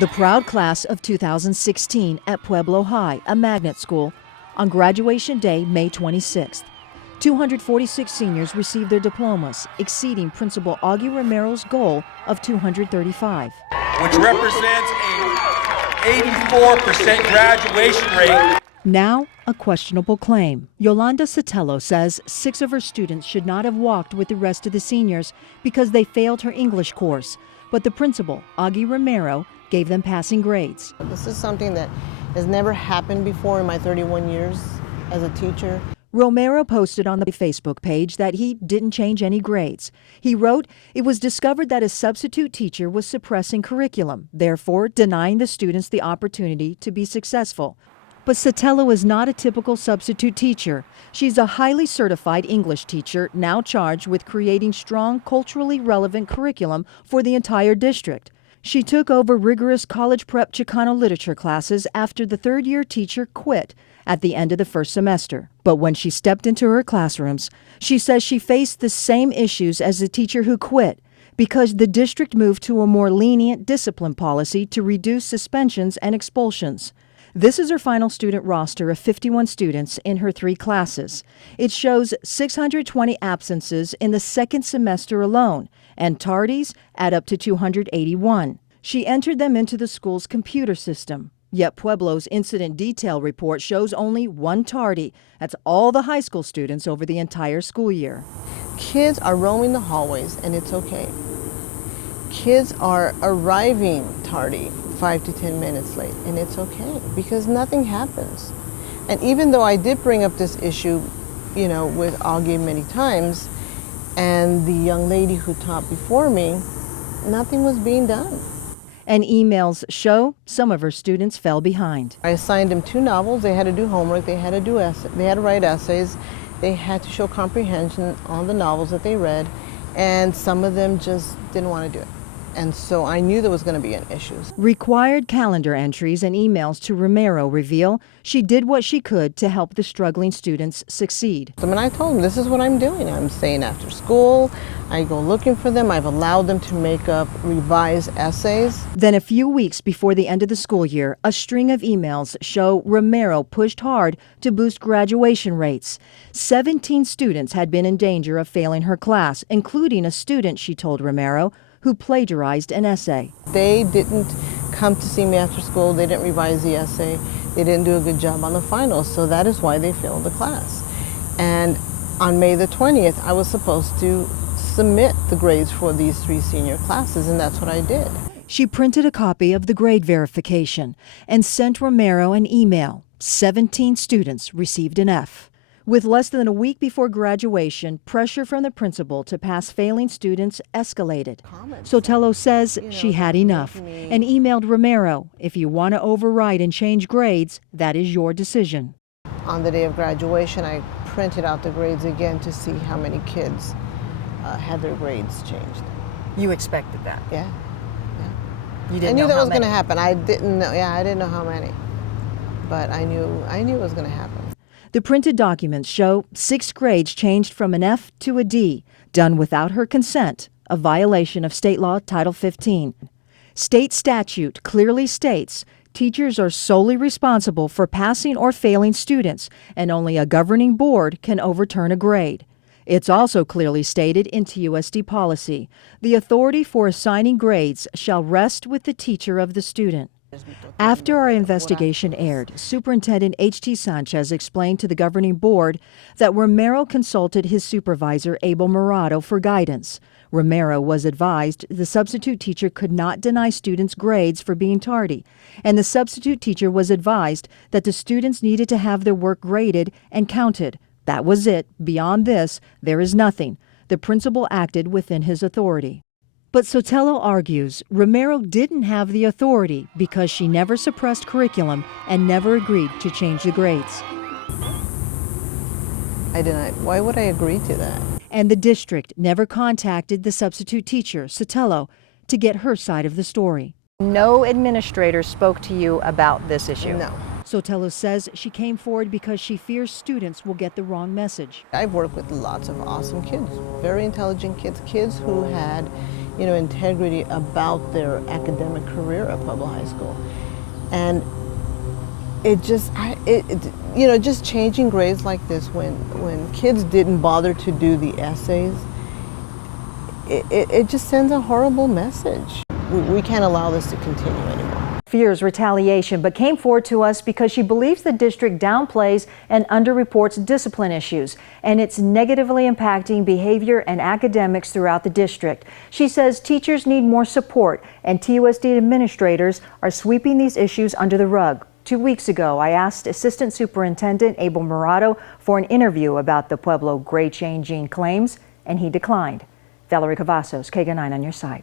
The proud class of 2016 at Pueblo High, a magnet school, on graduation day, May 26th. 246 seniors received their diplomas, exceeding Principal Augie Romero's goal of 235. Which represents an 84% graduation rate. Now, a questionable claim. Yolanda Sotelo says 6 of her students should not have walked with the rest of the seniors because they failed her English course. But the principal, Augie Romero, gave them passing grades. This is something that has never happened before in my 31 years as a teacher. Romero posted on the Facebook page that he didn't change any grades. He wrote, "It was discovered that a substitute teacher was suppressing curriculum, therefore denying the students the opportunity to be successful." But Sotelo is not a typical substitute teacher. She's a highly certified English teacher now charged with creating strong, culturally relevant curriculum for the entire district. She took over rigorous college prep Chicano literature classes after the third-year teacher quit at the end of the first semester. But when she stepped into her classrooms, she says she faced the same issues as the teacher who quit because the district moved to a more lenient discipline policy to reduce suspensions and expulsions. This is her final student roster of 51 students in her 3 classes. It shows 620 absences in the second semester alone, and tardies add up to 281. She entered them into the school's computer system. Yet Pueblo's incident detail report shows only 1 tardy. That's all the high school students over the entire school year. Kids are roaming the hallways, and it's okay. Kids are arriving tardy, 5 to 10 minutes late, and it's okay because nothing happens. And even though I did bring up this issue, with Augie many times, and the young lady who taught before me, nothing was being done. And emails show some of her students fell behind. I assigned them 2 novels. They had to do homework. They had to do they had to write essays. They had to show comprehension on the novels that they read, and some of them just didn't want to do it. And so I knew there was going to be an issue. Required calendar entries and emails to Romero reveal she did what she could to help the struggling students succeed. So when I told them, this is what I'm doing. I'm staying after school. I go looking for them. I've allowed them to make up revised essays. Then a few weeks before the end of the school year, a string of emails show Romero pushed hard to boost graduation rates. 17 students had been in danger of failing her class, including a student, she told Romero, who plagiarized an essay. They didn't come to see me after school. They didn't revise the essay. They didn't do a good job on the finals, so that is why they failed the class. And on May the 20th, I was supposed to submit the grades for these 3 senior classes, and that's what I did. She printed a copy of the grade verification and sent Romero an email. 17 students received an F. With less than a week before graduation, pressure from the principal to pass failing students escalated. Sotelo says she had enough and emailed Romero, "If you want to override and change grades, that is your decision." On the day of graduation, I printed out the grades again to see how many kids had their grades changed. You expected that? Yeah. You didn't I knew know that how was going to many? happen. I didn't know. Yeah, I didn't know how many, but I knew it was going to happen. The printed documents show 6 grades changed from an F to a D, done without her consent, a violation of state law Title 15. State statute clearly states teachers are solely responsible for passing or failing students, and only a governing board can overturn a grade. It's also clearly stated in TUSD policy, the authority for assigning grades shall rest with the teacher of the student. After our investigation aired, Superintendent H.T. Sanchez explained to the governing board that Romero consulted his supervisor, Abel Morado, for guidance. Romero was advised the substitute teacher could not deny students grades for being tardy, and the substitute teacher was advised that the students needed to have their work graded and counted. That was it. Beyond this, there is nothing. The principal acted within his authority. But Sotelo argues Romero didn't have the authority because she never suppressed curriculum and never agreed to change the grades. I didn't. Why would I agree to that? And the district never contacted the substitute teacher, Sotelo, to get her side of the story. No administrator spoke to you about this issue? No. Sotelo says she came forward because she fears students will get the wrong message. I've worked with lots of awesome kids, very intelligent kids, kids who had integrity about their academic career at Pueblo High School. And it just, just changing grades like this when kids didn't bother to do the essays, it just sends a horrible message. We can't allow this to continue anymore. Fears retaliation, but came forward to us because she believes the district downplays and underreports discipline issues, and it's negatively impacting behavior and academics throughout the district. She says teachers need more support, and TUSD administrators are sweeping these issues under the rug. 2 weeks ago, I asked Assistant Superintendent Abel Murado for an interview about the Pueblo grade-changing claims, and he declined. Valerie Cavazos, KGUN-9 on your side.